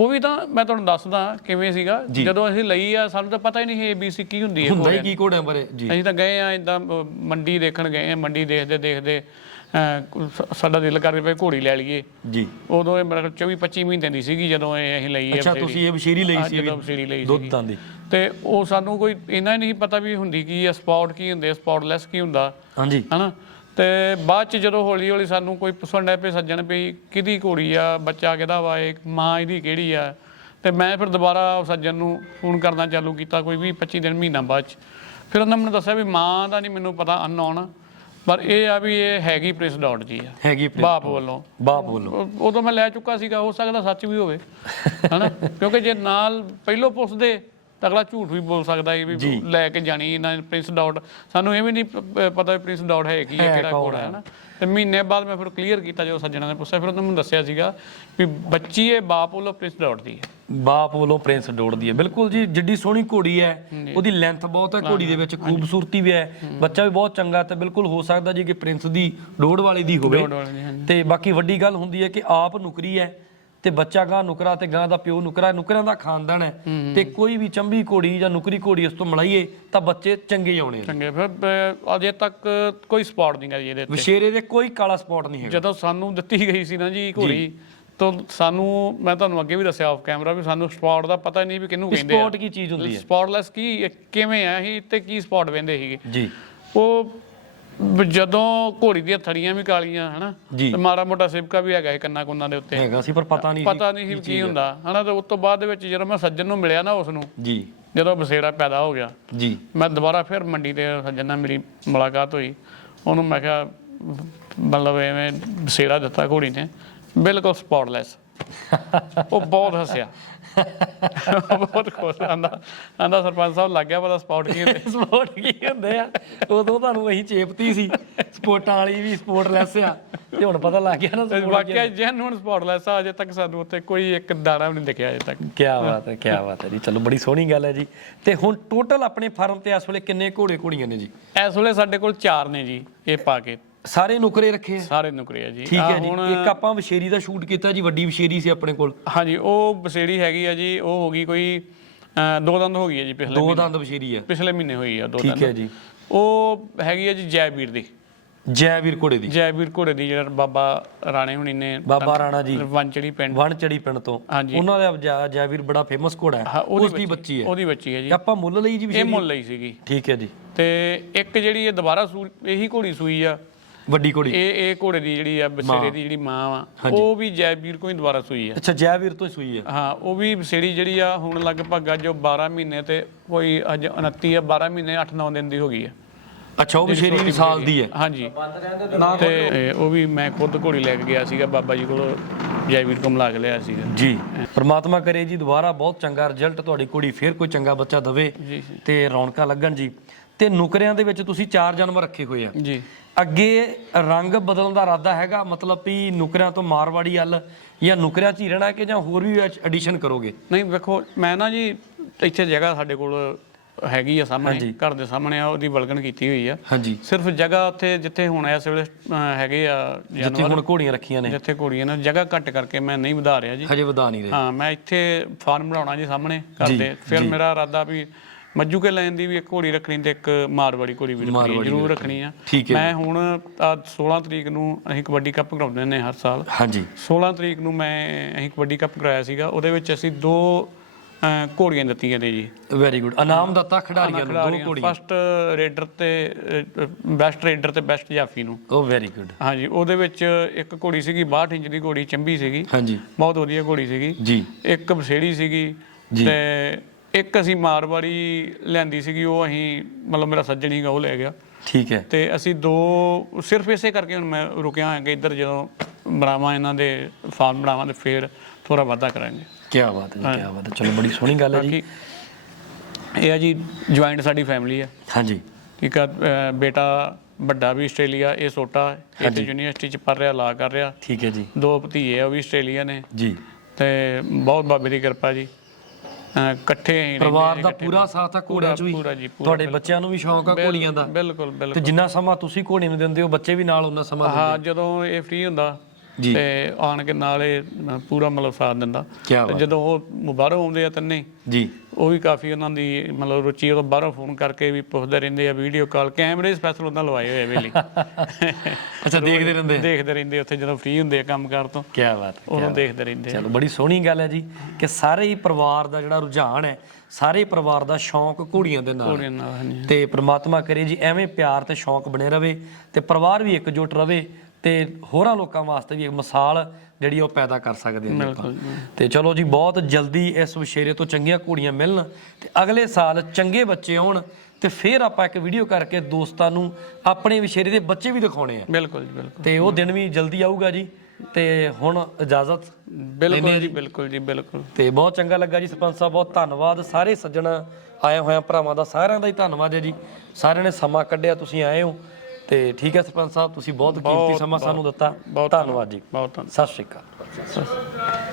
ਉਹ ਵੀ ਤਾਂ ਮੈਂ ਤੁਹਾਨੂੰ ਦੱਸਦਾ ਕਿਵੇਂ ਸੀਗਾ। ਜਦੋਂ ਅਸੀਂ ਲਈ ਆ ਸਾਨੂੰ ਤਾਂ ਪਤਾ ਹੀ ਨਹੀਂ ਏਬੀਸੀ ਕੀ ਹੁੰਦੀ ਹੈ ਹੁੰਦਾ ਹੀ ਕੀ ਘੋੜਿਆਂ ਬਾਰੇ? ਜੀ। ਅਸੀਂ ਤਾਂ ਗਏ ਆ ਇਦਾਂ ਮੰਡੀ ਦੇਖਣ ਗਏ ਆ ਮੰਡੀ ਦੇਖਦੇ ਦੇਖਦੇ ਸ- ਸਾਡਾ ਦਿਲ ਕਰ ਪਿਆ ਘੋੜੀ ਲੈ ਲਈਏ। ਜੀ। ਉਦੋਂ ਇਹ ਮੇਰੇ 24 25 ਮਹੀਨੇ ਦੀ ਸੀਗੀ ਜਦੋਂ ਇਹ ਅਸੀਂ ਲਈ ਹੈ ਅੱਛਾ ਤੁਸੀਂ ਇਹ ਬਸ਼ੀਰੀ ਲਈ ਸੀ ਜਦੋਂ ਬਸ਼ੀਰੀ ਲਈ ਦੁੱਧ ਤਾਂ ਦੀ। ਤੇ ਉਹ ਸਾਨੂੰ ਕੋਈ ਇੰਨਾ ਹੀ ਨਹੀਂ ਪਤਾ ਵੀ ਹੁੰਦੀ ਕੀ ਹੈ ਸਪੌਟ ਕੀ ਹੁੰਦੇ ਸਪੌਟਲੈਸ ਕੀ ਹੁੰਦਾ। ਹਾਂਜੀ। ਹਨਾ? ਤੇ ਬਾਅਦ ਚ ਜਦੋਂ ਹੌਲੀ ਹੌਲੀ ਸਾਨੂੰ ਕੋਈ ਪੁੱਛਣ ਲੱਗ ਪਏ ਸੱਜਣ ਵੀ ਕਿਹਦੀ ਘੋੜੀ ਆ ਬੱਚਾ ਕਿਹਦਾ ਵਾ ਇਹ ਮਾਂ ਇਹਦੀ ਕਿਹੜੀ ਆ? ਤੇ ਮੈਂ ਫਿਰ ਦੁਬਾਰਾ ਉਹ ਸੱਜਣ ਨੂੰ ਫੋਨ ਕਰਨਾ ਚਾਲੂ ਕੀਤਾ ਕੋਈ 20 25 ਦਿਨ ਮਹੀਨਾ ਬਾਅਦ ਚ। ਫਿਰ ਉਹਨਾਂ ਮੈਨੂੰ ਦੱਸਿਆ ਵੀ ਮਾਂ ਦਾ ਨਹੀਂ ਮੈਨੂੰ ਪਤਾ ਅਨਨੋਨ ਪਰ ਇਹ ਆ ਵੀ ਇਹ ਹੈਗੀ ਪ੍ਰਿੰਸ ਡਾਟ ਜੀ ਆ। ਹੈਗੀ ਪ੍ਰਿੰਸ ਬਾਪ ਵੱਲੋਂ। ਬਾਪ ਉਹ- ਉਦੋਂ ਮੈਂ ਲੈ ਚੁੱਕਾ ਸੀਗਾ ਹੋ ਸਕਦਾ ਸੱਚ ਵੀ ਹੋਵੇ ਹਨਾ? ਕਿਉਂਕਿ ਜੇ ਨਾਲ ਪਹਿਲੋਂ ਪੁੱਛਦੇ ਤਾਂ ਅਗਲਾ ਝੂਠ ਵੀ ਬੋਲ ਸਕਦਾ ਹੈ ਵੀ ਲੈ ਕੇ ਜਾਣੀ ਇਹਨਾਂ ਨੇ ਪ੍ਰਿੰਸ ਡਾਟ ਸਾਨੂੰ ਇਹ ਵੀ ਨਹੀਂ ਪ- ਪਤਾ ਵੀ ਪ੍ਰਿੰਸ ਡਾਟ ਹੈ ਕੀ ਹੈ ਕਿਹੜਾ ਘੋੜਾ ਹੈ। ਨਾ। ਤੇ ਮਹੀਨੇ ਬਾਅਦ ਮੈਂ ਫਿਰ ਕਲੀਅਰ ਕੀਤਾ ਜੋ ਸੱਜਣਾ ਨੇ ਪੁੱਛਿਆ ਫਿਰ ਉਹਨਾਂ ਮੈਨੂੰ ਦੱਸਿਆ ਸੀਗਾ ਵੀ ਬੱਚੀ ਇਹ ਬਾਪ ਵੱਲੋਂ ਪ੍ਰਿੰਸ ਡਾਟ ਦੀ ਹੈ। ਬਾਪ ਵੱਲੋਂ ਪ੍ਰਿੰਸ ਡੋੜਦੀ ਹੈ। ਬਿਲਕੁਲ ਜੀ ਜਿੱਡੀ ਸੋਹਣੀ ਘੋੜੀ ਹੈ ਉਹਦੀ ਲੈਂਥ ਬਹੁਤ ਹੈ ਘੋੜੀ ਦੇ ਵਿੱਚ ਖੂਬਸੂਰਤੀ ਵੀ ਹੈ। ਬੱਚਾ ਵੀ ਬਹੁਤ ਚੰਗਾ ਤੇ ਬਿਲਕੁਲ ਹੋ ਸਕਦਾ ਜੀ ਕਿ ਪ੍ਰਿੰਸ ਦੀ ਡੋੜ ਵਾਲੀ ਦੀ ਹੋਵੇ। ਡਾਟ ਵਾਲੀ ਦੀ, ਹਾਂਜੀ। ਤੇ ਬਾਕੀ ਵੱਡੀ ਗੱਲ ਹੁੰਦੀ ਹੈ ਕਿ ਆਪ ਨੁਕਰੀ ਹੈ ਤੇ ਬੱਚਾ ਗਾਂ ਨੁਕਰਾ ਤੇ ਗਾਂ ਦਾ ਪਿਓ ਨੁਕਰਾ ਨੁਕਰਿਆਂ ਦਾ ਖਾਨਦਾਨ ਹੈ। ਤੇ ਕੋਈ ਵੀ ਚੰਬੀ ਘੋੜੀ ਜਾਂ ਨੁਕਰੀ ਘੋੜੀ ਉਸ ਤੋਂ ਮਲਾਈਏ ਤਾਂ ਬੱਚੇ ਚੰਗੇ ਆਉਣੇ ਨੇ ਚੰਗੇ। ਫਿਰ ਅਜੇ ਤੱਕ ਕੋਈ ਸਪੌਟ ਨਹੀਂ ਜੀ ਇਹਦੇ ਤੇ। ਵਿਸ਼ੇਰੇ ਦੇ ਕੋਈ ਕਾਲਾ ਸਪੌਟ ਨਹੀਂ ਹੈਗਾ। ਜਦੋਂ ਸਾਨੂੰ ਦਿੱਤੀ ਗਈ ਸੀ ਨਾ ਜੀ ਘੋੜੀ ਤਾਂ ਸਾਨੂੰ ਮੈਂ ਤੁਹਾਨੂੰ ਅੱਗੇ ਵੀ ਦੱਸਿਆ ਆਫ ਕੈਮਰਾ ਵੀ ਸਾਨੂੰ ਸਪੌਟ ਦਾ ਪਤਾ ਹੀ ਨਹੀਂ ਵੀ ਕਿਹਨੂੰ ਕਹਿੰਦੇ ਆ। ਸਪੌਟ ਕੀ ਚੀਜ਼ ਹੁੰਦੀ ਹੈ? ਸਪੌਟਲੈਸ ਕੀ ਇਹ ਕਿਵੇਂ ਆ ਅਸੀਂ ਤੇ ਕੀ ਸਪੌਟ ਵੰਦੇ ਸੀਗੇ? ਜੀ। ਉਹ ਜਦੋਂ ਘੋੜੀ ਦੀਆਂ ਥੜੀਆਂ ਵੀ ਕਾਲੀਆਂ ਹਨਾ ਜੀ। ਤੇ ਮਾੜਾ ਮੋਟਾ ਸਿਵਕਾ ਵੀ ਹੈਗਾ ਸੀ ਕੰਨਾ ਕੁੰਨਾ ਦੇ ਉੱਤੇ। ਹੈਗਾ ਸੀ ਪਰ ਪਤਾ ਨਹੀਂ ਪਤਾ ਨਹੀਂ ਸੀ ਕੀ ਹੁੰਦਾ ਹਨਾ ਤੇ ਉਸ ਤੋਂ ਬਾਅਦ ਦੇ ਵਿੱਚ ਜਦੋਂ ਮੈਂ ਸੱਜਣ ਨੂੰ ਮਿਲਿਆ ਨਾ ਉਸ ਨੂੰ ਜੀ। ਜਦੋਂ ਬਸੇਰਾ ਪੈਦਾ ਹੋ ਗਿਆ ਜੀ। ਮੈਂ ਦੁਬਾਰਾ ਫਿਰ ਮੰਡੀ ਤੇ ਸੱਜਣ ਨਾਲ ਮੇਰੀ ਮੁਲਾਕਾਤ ਹੋਈ। ਉਹਨੂੰ ਮੈਂ ਕਿਹਾ ਮਤਲਬ ਐਵੇਂ ਬਸੇਰਾ ਦਿੱਤਾ ਘੋੜੀ ਨੇ ਬਿਲਕੁਲ ਸਪੌਟਲੈਸ। ਉਹ ਬਹੁਤ ਹੱਸਿਆ। ਬਹੁਤ ਖੁਸ਼ ਆਂਦਾ ਆਂਦਾ ਸਰਪੰਚ ਸਾਹਿਬ ਲੱਗ ਗਿਆ ਪਤਾ ਸਪੌਟ ਕੀ ਹੁੰਦੇ। ਸਪੋਰਟ ਕੀ ਹੁੰਦੇ ਆ? ਉਦੋਂ ਤੁਹਾਨੂੰ ਅਸੀਂ ਚੇਪਤੀ ਸੀ। ਸਪੋਰਟਾਂ ਵਾਲੀ ਵੀ ਸਪੋਰਟ ਲੈਸ ਆ। ਤੇ ਹੁਣ ਪਤਾ ਲੱਗ ਗਿਆ ਨਾ ਤੇ ਸਪੋਰਟ ਵਾਕਿਆ ਸਪੌਟਲੈਸ ਆ ਅਜੇ ਤੱਕ ਸਾਨੂੰ ਉੱਥੇ ਕੋਈ ਇੱਕ ਦਾਣਾ ਵੀ ਨਹੀਂ ਦਿਖਿਆ ਅਜੇ ਤੱਕ। ਕੀ ਬਾਤ ਹੈ ਕੀ ਬਾਤ ਹੈ ਜੀ। ਚਲੋ ਬੜੀ ਸੋਹਣੀ ਗੱਲ ਹੈ ਜੀ। ਤੇ ਹੁਣ ਟੋਟਲ ਆਪਣੇ ਫਾਰਮ ਤੇ ਇਸ ਵੇਲੇ ਕਿੰਨੇ ਘੋੜੇ ਘੋੜੀਆਂ ਨੇ ਜੀ? ਇਸ ਵੇਲੇ ਸਾਡੇ ਕੋਲ ਚਾਰ ਨੇ ਜੀ ਇਹ ਪਾ ਕੇ। ਸਾਰੇ ਨੁਕਰੇ ਰੱਖੇ ਆ? ਸਾਰੇ ਨੁਕਰੇ ਆ ਜੀ। ਠੀਕ ਆਹ ਹੈ ਜੀ ਇੱਕ ਆਪਾਂ ਵਿਸ਼ੇਰੀ ਦਾ ਸ਼ੂਟ ਕੀਤਾ ਜੀ ਵੱਡੀ ਵਿਸ਼ੇਰੀ ਸੀ ਆਪਣੇ ਕੋਲ। ਹਾਂਜੀ ਉਹ ਬਸੇੜੀ ਹੈਗੀ ਆ ਜੀ ਉਹ ਹੋ ਗਈ ਕੋਈ ਅਹ, ਦੋ ਦੰਦ ਹੋ ਗਈ ਹੈ ਜੀ ਪਿਛਲੇ ਦੋ ਦੰਦ ਵਿਸ਼ੇਰੀ ਆ। ਪਿਛਲੇ ਮਹੀਨੇ ਹੋਈ ਆ ਦੋ ਠੀਕ ਦੰਦ। ਹੈ ਜੀ। ਉਹ ਹੈਗੀ ਆ ਜੀ ਜੈਬੀਰ ਦੀ। ਜੈਵੀਰ ਘੋੜੇ ਦੀ। ਜੈਵੀਰ ਘੋੜੇ ਦੀ ਜਿਹੜਾ ਬਾਬਾ ਰਾਣੇ ਹੁਣੀ ਨੇ ਬਾਬਾ ਰਾਣਾ ਜੀ। ਵੰਚੜੀ ਪਿੰਡ। ਵਣਚੜੀ ਪਿੰਡ ਤੋਂ। ਹਾਂਜੀ। ਉਹਨਾਂ ਦਾ ਜੈ- ਜੈਵੀਰ ਬੜਾ ਫੇਮਸ ਘੋੜਾ ਹਾਂ, ਹੈ ਉਸ ਦੀ ਬੱਚੀ ਹੈ। ਉਹਦੀ ਬੱਚੀ ਹੈ ਜੀ। ਆਪਾਂ ਮੁੱਲ ਲਈ ਜੀ ਇਹ ਵਿਸ਼ੇਰੀ? ਮੁੱਲ ਲਈ ਸੀਗੀ। ਠੀਕ ਹੈ ਜੀ। ਤੇ ਇੱਕ ਜਿਹੜੀ ਇਹ ਦੁਬਾਰਾ ਸੂ ਇਹੀ ਘੋੜੀ ਸੂਈ ਆ। ਵੱਡੀ ਘੋੜੀ। ਇਹ ਇਹ ਘੋੜੇ ਦੀ ਜਿਹੜੀ ਆ ਬਸੇਰੇ ਦੀ ਜਿਹੜੀ ਮਾਂ ਵਾ ਉਹ ਵੀ ਜੈਵੀਰ ਕੋਈ ਦੁਬਾਰਾ ਸੂਈ ਆ। ਅੱਛਾ ਜੈਵੀਰ ਤੋਂ ਹੀ ਸੂਈ ਹੈ ਹਾਂ ਉਹ ਵੀ ਬਸੇੜੀ ਜਿਹੜੀ ਆ ਹੁਣ ਲਗਭਗ ਅੱਜ ਉਹ 12 ਮਹੀਨੇ ਤੇ ਕੋਈ ਅੱਜ 29 ਆ 12 ਮਹੀਨੇ 8-9 ਦਿਨ ਦੀ ਹੋ ਗਈ ਆ। ਅੱਛਾ ਉਹ ਵਿਸ਼ੇਰੀ ਵੀ ਸਾਲ ਦੀ ਹੈ ਹਾਂਜੀ। ਤੇ ਉਹ ਵੀ ਮੈਂ ਖੁਦ ਘੋੜੀ ਲੈ ਕੇ ਗਿਆ ਸੀਗਾ ਬਾਬਾ ਜੀ ਕੋਲ ਜੈਵੀਰ ਕੋਲ ਮਿਲਾ ਕੇ ਲਿਆ ਸੀਗਾ। ਜੀ। ਪ੍ਰਮਾਤਮਾ ਕਰੇ ਜੀ ਦੁਬਾਰਾ ਬਹੁਤ ਚੰਗਾ ਰਿਜ਼ਲਟ ਤੁਹਾਡੀ ਕੁੜੀ ਫੇਰ ਕੋਈ ਚੰਗਾ ਬੱਚਾ ਦਵੇ ਤੇ ਰੌਣਕਾਂ ਲੱਗਣ ਜੀ। ਤੇ ਨੁਕਰਿਆਂ ਦੇ ਵਿੱਚ ਤੁਸੀਂ ਚਾਰ ਜਾਨਵਰ ਰੱਖੇ ਹੋਏ ਆ। ਜੀ। ਅੱਗੇ ਰੰਗ ਬਦਲਣ ਦਾ ਇਰਾਦਾ ਹੈਗਾ ਮਤਲਬ ਵੀ ਨੁਕਰਿਆਂ ਤੋਂ ਮਾਰਵਾੜੀ ਵੱਲ ਜਾਂ ਨੁਕਰਿਆਂ 'ਚ ਹੀ ਰਹਿਣਾ ਕਿ ਜਾਂ ਹੋਰ ਵੀ ਐਡੀਸ਼ਨ ਕਰੋਗੇ? ਨਹੀਂ ਵੇਖੋ ਮੈਂ ਨਾ ਜੀ ਇੱਥੇ ਜਗ੍ਹਾ ਸਾਡੇ ਕੋਲ ਹੈਗੀ ਆ ਸਾਹਮਣੇ ਘਰ ਦੇ ਸਾਹਮਣੇ ਆ ਉਹਦੀ ਵਲਗਣ ਕੀਤੀ ਹੋਈ ਆ। ਹਾਂਜੀ। ਸਿਰਫ ਜਗ੍ਹਾ ਉੱਥੇ ਜਿੱਥੇ ਹੁਣ ਇਸ ਵੇਲੇ ਹੈਗੇ ਆ ਜਿੱਥੇ ਹੁਣ ਘੋੜੀਆਂ ਰੱਖੀਆਂ ਨੇ। ਜਿੱਥੇ ਘੋੜੀਆਂ ਨੇ ਜਗ੍ਹਾ ਘੱਟ ਕਰਕੇ ਮੈਂ ਨਹੀਂ ਵਧਾ ਰਿਹਾ ਜੀ। ਹਜੇ ਵਧਾ ਨਹੀਂ ਰਹੇ। ਹਾਂ ਮੈਂ ਇੱਥੇ ਫਾਰਮ ਬਣਾਉਣਾ ਜੀ ਸਾਹਮਣੇ ਘਰ ਦੇ। ਫਿਰ ਮੇਰਾ ਇਰਾਦਾ ਵੀ ਮੱਜੂ ਕੇ ਲੈਣ ਦੀ ਵੀ ਇੱਕ ਘੋੜੀ ਰੱਖਣੀ ਤੇ ਇੱਕ ਮਾਰਵਾੜੀ ਘੋੜੀ ਵੀ ਰੱਖਣੀ ਹੈ, ਜ਼ਰੂਰ ਰੱਖਣੀ ਆ। ਠੀਕ ਹੈ ਮੈਂ ਹੁਣ ਆਹ 16 ਤਰੀਕ ਨੂੰ ਅਸੀਂ ਕਬੱਡੀ ਕੱਪ ਕਰਾਉਂਦੇ ਨੇ ਹਰ ਸਾਲ। ਹਾਂਜੀ। 16 ਤਰੀਕ ਨੂੰ ਮੈਂ ਅਸੀਂ ਕਬੱਡੀ ਕੱਪ ਕਰਾਇਆ ਸੀਗਾ ਉਹਦੇ ਵਿੱਚ ਅਸੀਂ ਦੋ ਅਹ, ਘੋੜੀਆਂ ਦਿੱਤੀਆਂ ਨੇ ਜੀ। ਵੈਰੀ ਗੁੱਡ ਇਨਾਮ ਦਿੱਤਾ ਖਿਡਾਰੀਆਂ ਨੂੰ ਦੋ ਘੋੜੀਆਂ। ਫਸਟ ਰੇਡਰ ਤੇ ਬੈਸਟ ਰੇਡਰ ਤੇ ਬੈਸਟ ਜਾਫੀ ਨੂੰ। ਉਹ ਵੈਰੀ ਗੁੱਡ ਹਾਂਜੀ ਉਹਦੇ ਵਿੱਚ ਇੱਕ ਘੋੜੀ ਸੀਗੀ 62 ਇੰਚ ਦੀ ਘੋੜੀ ਚੰਬੀ ਸੀਗੀ। ਹਾਂਜੀ। ਬਹੁਤ ਵਧੀਆ ਘੋੜੀ ਸੀਗੀ। ਜੀ। ਇੱਕ ਬਸੇੜੀ ਸੀਗੀ ਜੀ। ਤੇ ਇੱਕ ਅਸੀਂ ਮਾਰਵਾੜੀ ਲਿਆਂਦੀ ਸੀਗੀ ਉਹ ਅਸੀਂ ਮਤਲਬ ਮੇਰਾ ਸੱਜਣ ਹੀਗਾ ਉਹ ਲੈ ਗਿਆ। ਠੀਕ ਹੈ। ਤੇ ਅਸੀਂ ਦੋ ਸਿਰਫ ਇਸੇ ਕਰਕੇ ਹੁਣ ਮੈਂ ਰੁਕਿਆ ਹਾਂ ਕਿ ਇੱਧਰ ਜਦੋਂ ਬਣਾਵਾਂ ਇਹਨਾਂ ਦੇ ਫਾਰਮ ਬਣਾਵਾਂ ਤੇ ਫੇਰ ਥੋੜਾ ਵਾਧਾ ਕਰਾਂਗੇ। ਕੀ ਬਾਤ ਹੈ ਕੀ ਬਾਤ ਹੈ। ਚਲੋ ਬੜੀ ਸੋਹਣੀ ਗੱਲ ਹੈ ਜੀ। ਇਹ ਆ ਜੀ ਜੁਆਇੰਟ ਸਾਡੀ ਫੈਮਿਲੀ ਆ। ਹਾਂਜੀ। ਠੀਕ ਆ ਬੇਟਾ ਵੱਡਾ ਵੀ ਆਸਟ੍ਰੇਲੀਆ ਇਹ ਛੋਟਾ ਇਹ ਯੂਨੀਵਰਸਿਟੀ ਚ ਪੜ ਰਿਹਾ ਲਾ ਕਰ ਰਿਹਾ। ਠੀਕ ਹੈ ਜੀ। ਦੋ ਭਤੀਏ ਆ ਉਹ ਵੀ ਆਸਟ੍ਰੇਲੀਆ ਨੇ। ਜੀ। ਤੇ ਬਹੁਤ ਬਾਬੇ ਦੀ ਕਿਰਪਾ ਜੀ। ਇਕੱਠੇ ਹੀ ਰਹਿੰਦੇ ਪਰਿਵਾਰ ਦਾ ਪੂਰਾ ਸਾਥ ਆ ਘੋੜਿਆਂ 'ਚ ਵੀ। ਪੂਰਾ ਜੀ ਪੂਰਾ ਤੁਹਾਡੇ ਬੱਚਿਆਂ ਨੂੰ ਵੀ ਸ਼ੌਂਕ ਆ ਘੋੜੀਆਂ ਦਾ। ਬਿਲਕੁਲ ਤੇ ਬਿਲਕੁਲ। ਜਿੰਨਾ ਸਮਾਂ ਤੁਸੀਂ ਘੋੜੀ ਨੂੰ ਦਿੰਦੇ ਹੋ ਬੱਚੇ ਵੀ ਨਾਲ ਉਹਨਾਂ ਸਮਾਂ ਹਾਂ ਜਦੋਂ ਇਹ ਫ੍ਰੀ ਹੁੰਦਾ। ਤੇ ਆਣ ਕੇ ਨਾਲ ਪੂਰਾ ਮਤਲਬ ਸਾਥ ਦਿੰਦਾ। ਤੇ ਜਦੋਂ ਉਹ ਬਾਹਰੋਂ ਆਉਂਦੇ ਆ ਤਿੰਨੇ ਜੀ। ਉਹ ਵੀ ਕਾਫੀ ਉਹਨਾਂ ਦੀ ਮਤਲਬ ਰੁਚੀ ਉਹ ਬਾਹਰੋਂ ਫੋਨ ਕਰਕੇ ਵੀ ਪੁੱਛਦੇ ਰਹਿੰਦੇ ਆ ਵੀਡੀਓ ਕਾਲ ਕੈਮਰੇ ਸਪੈਸ਼ਲ ਉਹਨਾਂ ਲਵਾਏ ਹੋਏ ਵੇਲੀ। ਅੱਛਾ ਦੇਖਦੇ ਰਹਿੰਦੇ ਦੇਖਦੇ ਰਹਿੰਦੇ ਉੱਥੇ ਜਦੋਂ ਫ੍ਰੀ ਹੁੰਦੇ ਆ ਕੰਮਕਾਰ ਤੋਂ। ਕੀ ਬਾਤ ਉਦੋਂ ਦੇਖਦੇ ਰਹਿੰਦੇ ਚਲੋ ਬੜੀ ਸੋਹਣੀ ਗੱਲ ਹੈ ਜੀ ਕਿ ਸਾਰੇ ਹੀ ਪਰਿਵਾਰ ਦਾ ਜਿਹੜਾ ਰੁਝਾਨ ਹੈ ਸਾਰੇ ਪਰਿਵਾਰ ਦਾ ਸ਼ੌਂਕ ਘੋੜੀਆਂ ਦੇ ਨਾਲ। ਤੇ ਪ੍ਰਮਾਤਮਾ ਕਰੇ ਜੀ ਐਵੇਂ ਪਿਆਰ ਤੇ ਸ਼ੌਂਕ ਬਣੇ ਰਵੇ ਤੇ ਪਰਿਵਾਰ ਵੀ ਇਕਜੁੱਟ ਰਵੇ ਤੇ ਹੋਰਾਂ ਲੋਕਾਂ ਵਾਸਤੇ ਵੀ ਇੱਕ ਮਿਸਾਲ ਜਿਹੜੀ ਉਹ ਪੈਦਾ ਕਰ ਸਕਦੇ ਹਾਂ ਆਪਾਂ। ਤੇ ਚਲੋ ਜੀ ਬਹੁਤ ਜਲਦੀ ਇਸ ਵਿਸ਼ੇਰੇ ਤੋਂ ਚੰਗੀਆਂ ਘੋੜੀਆਂ ਮਿਲਣ ਤੇ ਅਗਲੇ ਸਾਲ ਚੰਗੇ ਬੱਚੇ ਆਉਣ ਤੇ ਫਿਰ ਆਪਾਂ ਇੱਕ ਵੀਡੀਓ ਕਰਕੇ ਦੋਸਤਾਂ ਨੂੰ ਆਪਣੇ ਵਿਸ਼ੇਰੇ ਦੇ ਬੱਚੇ ਵੀ ਦਿਖਾਉਣੇ ਆ। ਬਿਲਕੁਲ ਜੀ ਬਿਲਕੁਲ। ਤੇ ਉਹ ਦਿਨ ਵੀ ਜਲਦੀ ਆਊਗਾ ਜੀ ਤੇ ਹੁਣ ਇਜਾਜ਼ਤ ਬਿਲਕੁਲ ਜੀ ਬਿਲਕੁਲ ਜੀ ਬਿਲਕੁਲ। ਤੇ ਬਹੁਤ ਚੰਗਾ ਲੱਗਾ ਜੀ ਸਰਪੰਚ ਸਾਹਿਬ ਬਹੁਤ ਧੰਨਵਾਦ। ਸਾਰੇ ਸੱਜਣ ਆਏ ਹੋਏ ਭਰਾਵਾਂ ਦਾ ਸਾਰਿਆਂ ਦਾ ਹੀ ਧੰਨਵਾਦ ਹੈ ਜੀ। ਸਾਰਿਆਂ ਨੇ ਸਮਾਂ ਕੱਢਿਆ ਤੁਸੀਂ ਆਏ ਹੋ। ਤੇ ਠੀਕ ਹੈ ਸਰਪੰਚ ਸਾਹਿਬ ਤੁਸੀਂ ਬਹੁਤ ਕੀਮਤੀ ਸਮਾਂ ਸਾਨੂੰ ਦਿੱਤਾ। ਧੰਨਵਾਦ ਜੀ। ਬਹੁਤ ਧੰਨਵਾਦ। ਸਤਿ ਸ਼੍ਰੀ ਅਕਾਲ।